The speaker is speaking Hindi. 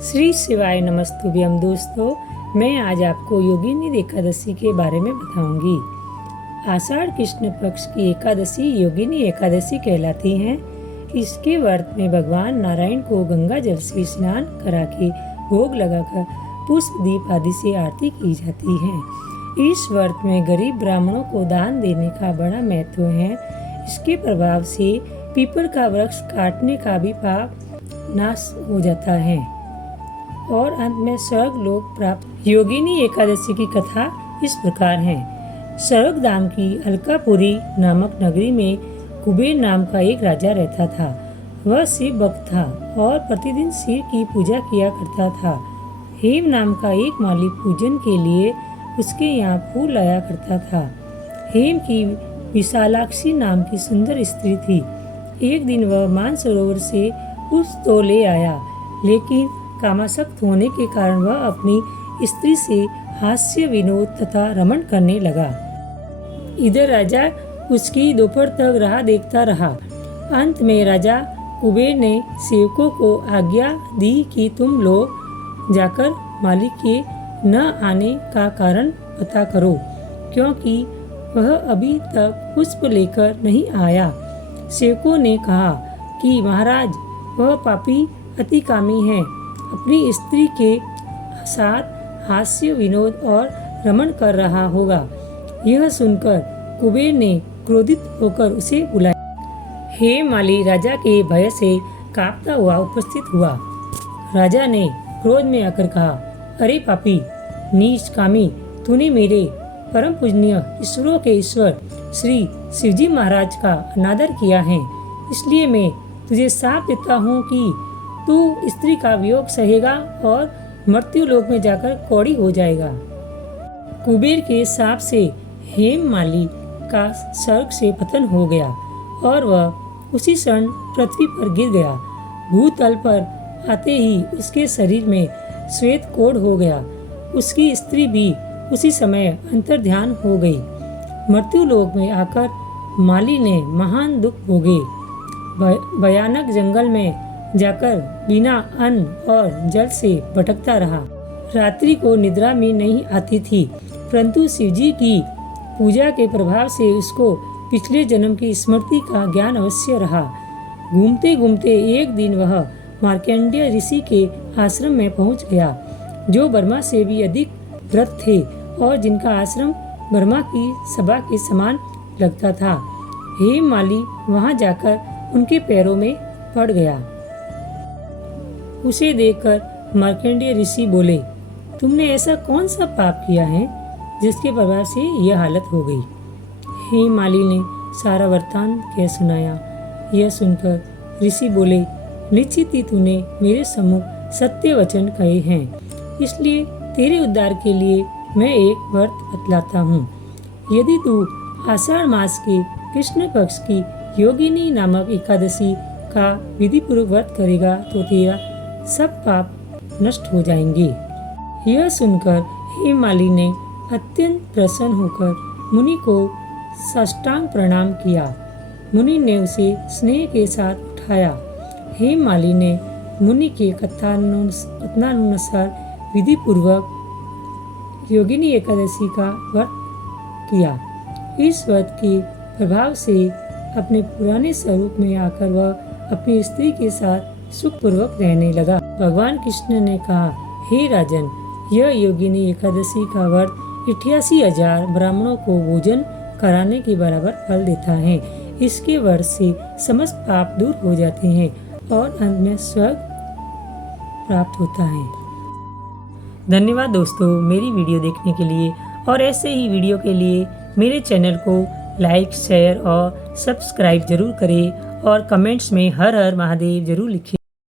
श्री शिवाय नमस्तुभ्यम। दोस्तों, मैं आज आपको योगिनी एकादशी के बारे में बताऊंगी। आषाढ़ कृष्ण पक्ष की एकादशी योगिनी एकादशी कहलाती हैं। इसके व्रत में भगवान नारायण को गंगा जल से स्नान करा के भोग लगाकर पुष्प दीप आदि से आरती की जाती है। इस व्रत में गरीब ब्राह्मणों को दान देने का बड़ा महत्व है। इसके प्रभाव से पीपल का वृक्ष काटने का भी पाप नाश हो जाता है और अंत में स्वर्ग लोक प्राप्त। योगिनी एकादशी की कथा इस प्रकार है। स्वर्गधाम की अलकापुरी नामक नगरी में कुबेर नाम का एक राजा रहता था। वह शिव भक्त था और प्रतिदिन शिव की पूजा किया करता था। हेम नाम का एक माली पूजन के लिए उसके यहाँ फूल लाया करता था। हेम की विशालाक्षी नाम की सुंदर स्त्री थी। एक दिन वह मानसरोवर से पुष्प तो ले आया, लेकिन कामासक्त होने के कारण वह अपनी स्त्री से हास्य विनोद तथा रमण करने लगा। इधर राजा उसकी दोपहर तक राह देखता रहा। अंत में राजा कुबेर ने सेवकों को आज्ञा दी कि तुम लोग जाकर मालिक के न आने का कारण पता करो, क्योंकि वह अभी तक पुष्प लेकर नहीं आया। सेवकों ने कहा कि महाराज, वह पापी अति कामी है, अपनी स्त्री के साथ हास्य विनोद और रमण कर रहा होगा। यह सुनकर कुबेर ने क्रोधित होकर उसे बुलाया। हे माली राजा के भय से कांपता हुआ उपस्थित हुआ। राजा ने क्रोध में आकर कहा, अरे पापी, नीच कामी, तूने मेरे परम पूजनीय ईश्वरों के ईश्वर श्री शिवजी महाराज का अनादर किया है। इसलिए मैं तुझे साफ देता हूँ कि तू स्त्री का वियोग सहेगा और मृत्यु लोक में जाकर कौड़ी हो जाएगा। कुबेर के शाप से हेम माली का स्वर्ग से पतन हो गया और वह उसी क्षण पृथ्वी पर गिर गया। भूतल पर आते ही उसके शरीर में श्वेत कोढ़ हो गया। उसकी स्त्री भी उसी समय अंतर्ध्यान हो गई। मृत्यु लोक में आकर माली ने महान दुख भोगे। भयानक जंगल में जाकर बिना अन्न और जल से भटकता रहा। रात्रि को निद्रा में नहीं आती थी, परंतु शिवजी की पूजा के प्रभाव से उसको पिछले जन्म की स्मृति का ज्ञान अवश्य रहा। घूमते घूमते एक दिन वह मार्कंडेय ऋषि के आश्रम में पहुंच गया, जो ब्रह्मा से भी अधिक व्रत थे और जिनका आश्रम ब्रह्मा की सभा के समान लगता था। हेम माली वहां जाकर उनके पैरों में पड़ गया। उसे देखकर मार्कंडेय ऋषि बोले, तुमने ऐसा कौन सा पाप किया है जिसके प्रभाव से यह हालत हो गई। हेम माली ने सारा वृत्तांत कह सुनाया। यह सुनकर ऋषि बोले, निश्चित ही तूने मेरे सम्मुख सत्य वचन कहे हैं, इसलिए तेरे उद्धार के लिए मैं एक व्रत बतलाता हूँ। यदि तू आषाढ़ मास के कृष्ण पक्ष की योगिनी नामक एकादशी का विधि पूर्वक व्रत करेगा तो तेरा सब पाप नष्ट हो जाएंगे। यह सुनकर हेम माली ने अत्यंत प्रसन्न होकर मुनि को साष्टांग प्रणाम किया। मुनि ने उसे स्नेह के साथ उठाया। हेम माली ने मुनि के कथनानुसार विधि पूर्वक योगिनी एकादशी का व्रत किया। इस व्रत के प्रभाव से अपने पुराने स्वरूप में आकर वह अपनी स्त्री के साथ सुखपूर्वक रहने लगा। भगवान कृष्ण ने कहा, हे राजन, यह योगिनी एकादशी का व्रत 88,000 ब्राह्मणों को भोजन कराने के बराबर फल देता है। इसके व्रत से समस्त पाप दूर हो जाते हैं और अंत में स्वर्ग प्राप्त होता है। धन्यवाद दोस्तों, मेरी वीडियो देखने के लिए, और ऐसे ही वीडियो के लिए मेरे चैनल को लाइक, शेयर और सब्सक्राइब जरूर करें और कमेंट्स में हर हर महादेव जरूर लिखें।